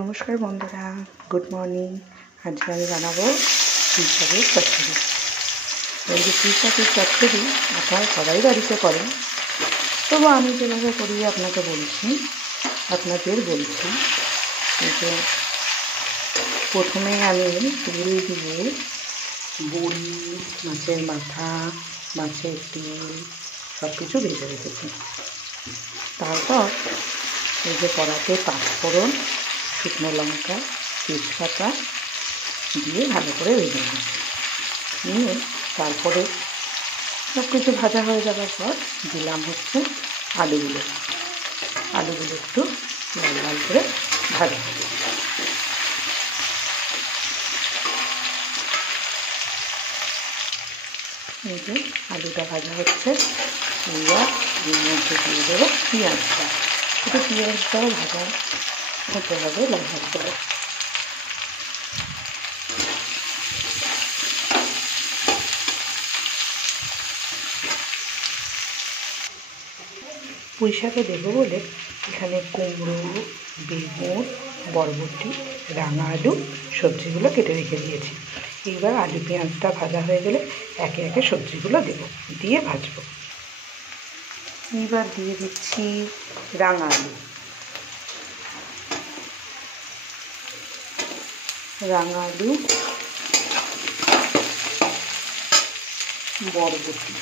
নমস্কার বন্ধুরা, good morning. আজকে আমি বানাবো পুঁই শাকের চচ্চড়ি। এই যে পুঁই শাকের চচ্চড়ি আপনারা সবাই বাড়িতে করেন, তবু আমি যেভাবে করি আপনাদের বলছি। যে প্রথমে আমি তেল দিয়ে বড়ি, মাছের মাথা, মাছের তেল সব কিছু ভেজে রেখেছি। তারপর এই যে কড়াতে পাঁচফোড়ন, শুকনো লঙ্কা, তেজপাতা দিয়ে ভালো করে ভেজে নিয়ে তারপরে সব কিছু ভাজা হয়ে যাওয়ার পর দিলাম হচ্ছে আলুগুলো একটু লাল লাল করে ভাজা হবে। এই যে আলুটা ভাজা হচ্ছে, এবার এর মধ্যে দিয়ে দেবো পেঁয়াজটা। পেঁয়াজটাও ভাজা হতে হবে লাল লাল করে। পুঁই শাকে দেবো বলে এখানে কুমড়ো, বেগুন, বরবটি, রাঙা আলু সবজিগুলো কেটে রেখে দিয়েছি। এবার আলু পেঁয়াজটা ভাজা হয়ে গেলে একে একে সবজিগুলো দেবো, দিয়ে ভাজবো। এবার দিয়ে দিচ্ছি রাঙা আলু, বরবটি,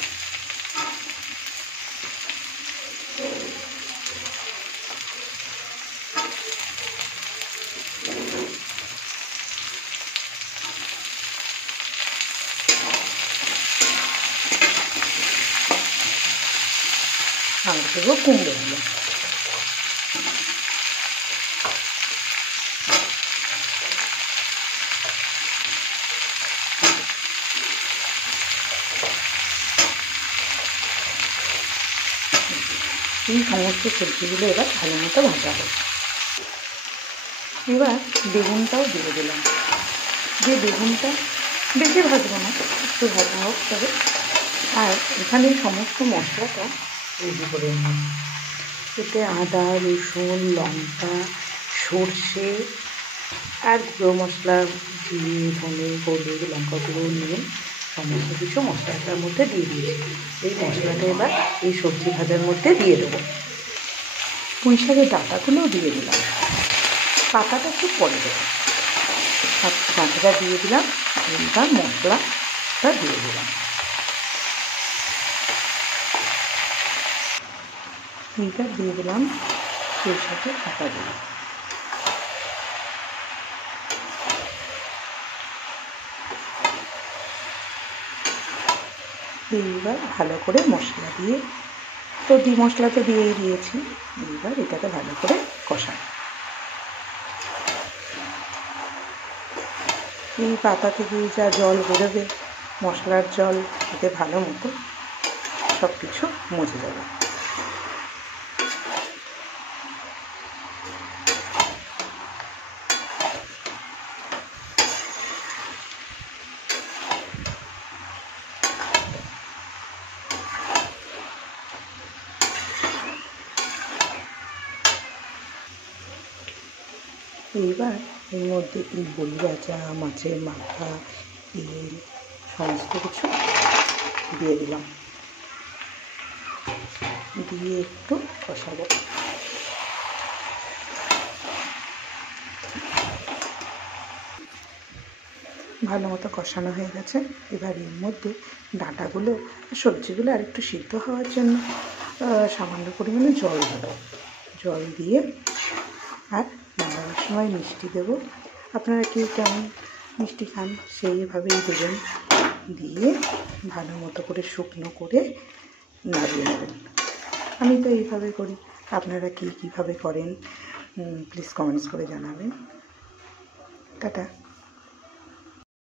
আর দেবো কুমড়োগুলো। এই সমস্ত সবজিগুলো এবার ভালো মতো ভাজা হবে। এবার বেগুনটাও দিয়ে দিলাম। যে বেগুনটা বেশি ভাজবো না, একটু ভাজা হোক তবে। আর এখানে সমস্ত মশলাটা রেডি করে নিলাম। এতে আদা, রসুন, লঙ্কা, সর্ষে আর গুঁড়ো মশলা, জিরে, ধনে, হলুদ, লঙ্কা গুঁড়ো নিয়ে সমস্ত কিছু মশলাটার মধ্যে দিয়ে দিয়েছি। এই মশলাটা এবার এই সবজি ভাজার মধ্যে দিয়ে দেবো। পুঁই শাকের ডাঁটাগুলোও দিয়ে দিলাম, পাতাটা একটু পরে দেবো। ডাঁটাটা দিয়ে দিলাম, এবার মশলাটা দিয়ে দিলাম। এইটা দিয়ে দিলাম পুঁই শাকের ডাঁটাগুলো। এইবার ভালো করে মশলা দিয়ে মশলা তো দিয়েই দিয়েছি, এইবার এটাকে ভালো করে কষাই। এই পাতা থেকে যা জল বেরোবে, মশলার জল, এতে ভালো মতো সব কিছু মুছে যাবে। এইবার এর মধ্যে এই বড়ি ভাজা, মাছের মাথা, তেল সমস্ত কিছু দিয়ে দিলাম, দিয়ে একটু কষাবো। ভালো মতো কষানো হয়ে গেছে। এবার এর মধ্যে ডাঁটাগুলো, সবজিগুলো আর একটু সিদ্ধ হওয়ার জন্য সামান্য পরিমাণে জল দিয়ে আর নামানোর সময় মিষ্টি দেবো। আপনারা কেউ কেমন মিষ্টি খান সেইভাবেই দেবেন, দিয়ে ভালো মতো করে শুকনো করে নামিয়ে নেবেন। আমি তো এইভাবে করি, আপনারা কীভাবে করেন প্লিজ কমেন্টস করে জানাবেন। টাটা।